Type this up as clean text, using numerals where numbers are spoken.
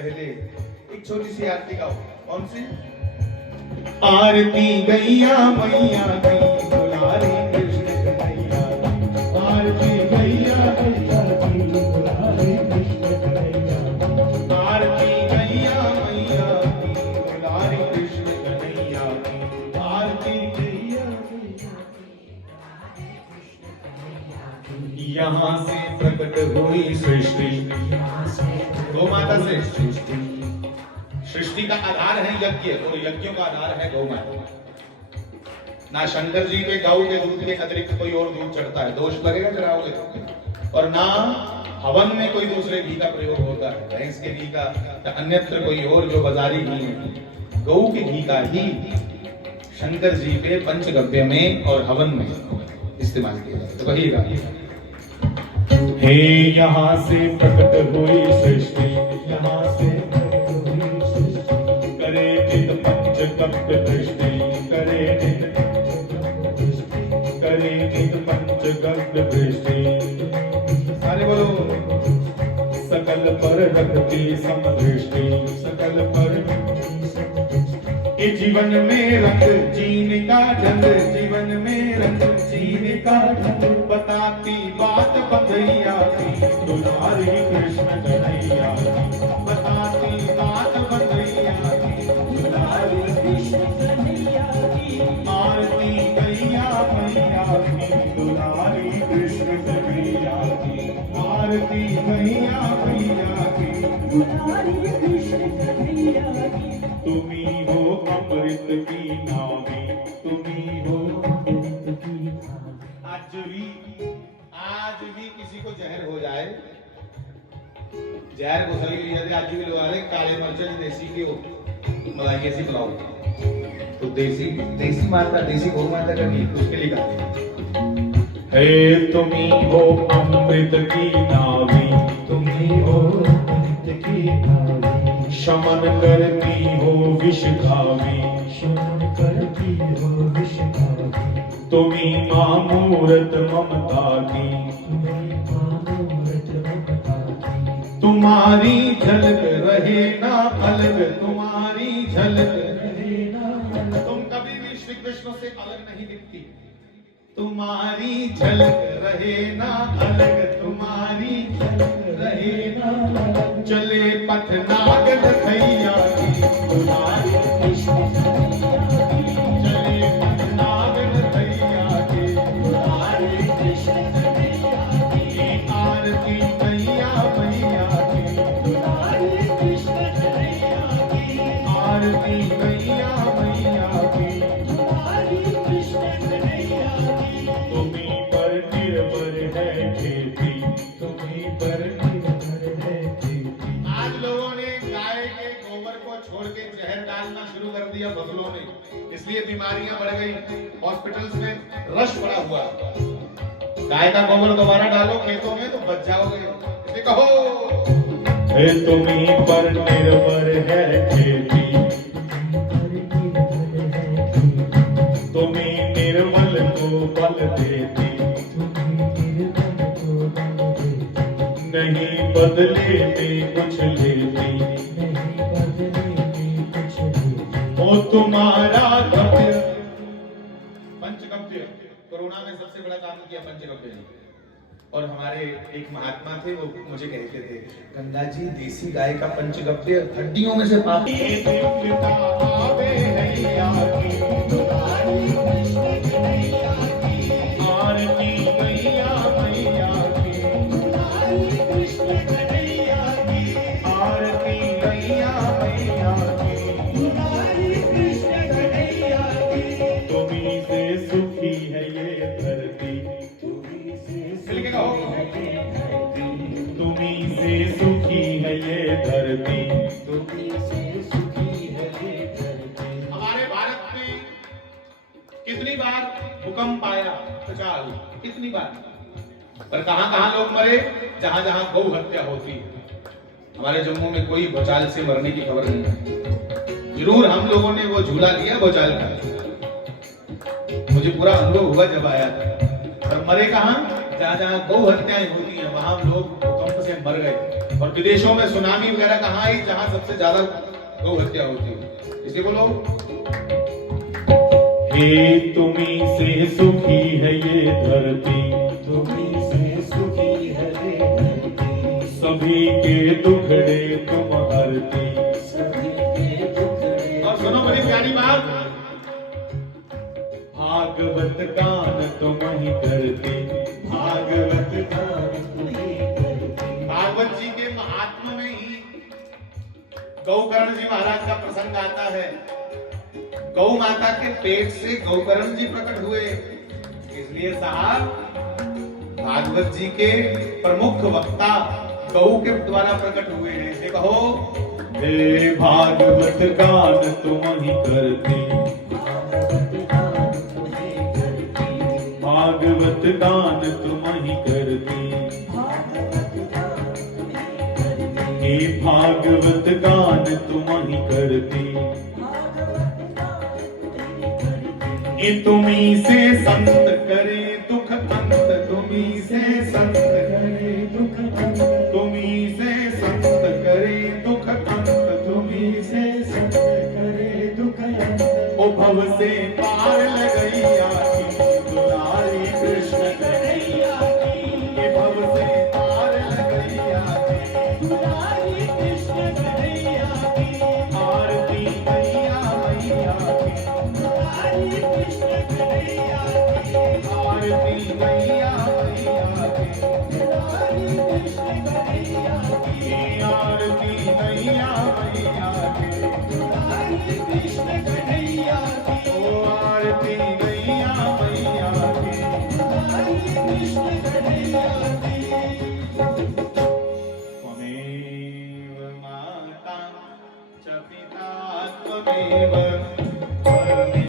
पहले एक छोटी सी आरती गाओ। कौन सी? आरती गैया मैया की दुलारी कृष्ण कन्हैया की। आरती गैया मैया की दुलारी कृष्ण कन्हैया की। आरती गैया मैया की दुलारी कृष्ण कन्हैया की। आरती गैया यहाँ से प्रकट हुई सृष्टि। गौ माता से सृष्टि का आधार है यज्ञ, और यज्ञों का आधार है गौ माता। ना शंकर जी पे गौ के दूध के अतिरिक्त कोई और दूध चढ़ता है, दोष लगेगा चढ़ाओगे तो। और ना हवन में कोई दूसरे घी का प्रयोग होता है, भैंस के घी का या अन्यत्र कोई और जो बाजारी घी है। गौ के घी का ही शंकर जी पे पंचगव्य में और हवन में इस्तेमाल किया जाता है। तो कहिएगा, हे यहाँ से प्रकट हुई सृष्टि। यहाँ से प्रकट हुई सृष्टि। करे नित पंचगव्य दृष्टि। करे नित पंचगव्य दृष्टि। सारे बोलो। सकल पर रखती समदृष्टि। सकल पर ये जीवन में रंग जीने का ढंग। जीवन में रंग जीने का ढंग बताती बात बंधैया की दुलारी कृष्ण कन्हैया की। बताती बात बंधैया की दुलारी कृष्ण कन्हैया की। आरती गैया मैया की दुलारी कृष्ण कन्हैया की। आरती गैया मैया की दुलारी कृष्ण कन्हैया की। तुम्ही हो अमृत की नावी। तुम्ही हो अमृत की नावी। आज भी किसी को जहर हो जाए, जहर घुसल गई है, आज भी लोग आ रहे काले मर्च देसी के हो मलाई ऐसी पिलाओ। तो देसी माता, देसी गौ माता का घी उसके लिए गाते। हे तुम्ही हो अमृत की नावी। तुम्ही हो अमृत की नावी। शमन करती हो विष घावी। शमन करती हो विष घावी। तुम्ही मामूरत ममता की। तुम्हारी झलक रहे ना अलग। तुम्हारी झलक रहे ना अलग। तुम कभी भी श्री कृष्ण से अलग नहीं दिखती। तुम्हारी झलक रहे ना अलग। तुम्हारी झलक रहे ना अलग। चले पथ नाग लखैया की दुलारी कृष्ण कन्हैया की। चले पथ नाग लखैया की दुलारी कृष्ण कन्हैया की। आरती गैया मैया की दुलारी कृष्ण कन्हैया की। आरती गैया मैया की दुलारी कृष्ण कन्हैया की। तुम्हीं पर निर्भर है खेती। तुम्हीं पर निर्भर है खेती। आज लोगों ने गाय के गोबर को छोड़ के जहर डालना शुरू कर दिया फसलों में, इसलिए बीमारियां बढ़ गई। हॉस्पिटल्स में रश पड़ा हुआ। गाय का गोबर दोबारा डालो खेतों में तो बच जाओगे। इसलिए कहो, हे तुम्हीं पर निर्भर है खेती। तुम्हीं निर्बल को बल देती। नहीं बदले में कुछ लेती। ओ तुम्हारा गव्य। पंचगव्य कोरोना में सबसे बड़ा काम किया पंचगव्य ने। और हमारे एक महात्मा थे, वो मुझे कहते थे, गंगा जी देसी गाय का पंचगव्य हड्डियों में से पाप। आरती गैया मैया की दुलारी कृष्ण कन्हैया की। आरती गैया मैया की दुलारी कृष्ण कन्हैया की। तुम्हीं से सुखी है ये धरती। तुम्हीं से सुखी है ये धरती। तुम्हीं से सुखी है ये धरती। तुम्हीं से सुखी है ये धरती। हमारे भारत में कितनी बार भूकंप आया, भूचाल कितनी बार, पर कहां-कहां लोग मरे, जहां-जहां गौ हत्या होती है। हमारे जम्मू में कोई भूचाल से मरने की खबर नहीं है। जरूर हम लोगों ने वो झूला लिया भूचाल का, मुझे पूरा अनुभव हुआ जब आया था। पर मरे कहां, जहाँ जहाँ गौ हत्याएं होती हैं वहां लोग भूकंप से मर गए, और विदेशों में सुनामी वगैरह कहाँ आई जहां सबसे ज्यादा गौ हत्या होती है। इसे बोलो। हे तुम्ही से सुखी है ये धरती, तुम्ही से सुखी है ये धरती, सभी के दुखड़े तुम हरती। सभी के दुखड़े। और सुनो बड़ी प्यारी बात, भागवत गान तुम ही करती, भागवत गान तुम्ही करती। भागवत जी के महात्मा में ही गौकर्ण जी महाराज का प्रसंग आता है। गौ माता के पेट से गौकर्ण जी प्रकट हुए, इसलिए साहब भागवत जी के प्रमुख वक्ता गौ के द्वारा प्रकट हुए हैं। ये कहो। हे भागवत गान तुम ही करती, भागवत गान तुम्ही करती, भागवत गान तुम ही करती। भागवत गान तुम्ही करती। हे भागवत गान तुम ही करती, ये तुम्ही से संत करे दुख अंत, तुम्ही से संत करे दुख अंत, तुम्ही से संत करे दुख अंत, तुम्ही से संत करे दुख अंत। ओ भव से पार लगैया की दुलारी कृष्ण कन्हैया की, ये भव से पार लगैया की दुलारी कृष्ण कन्हैया की, आरती मैया मैया की, दुलारी कृष्ण कन्हैया की, आरती मैया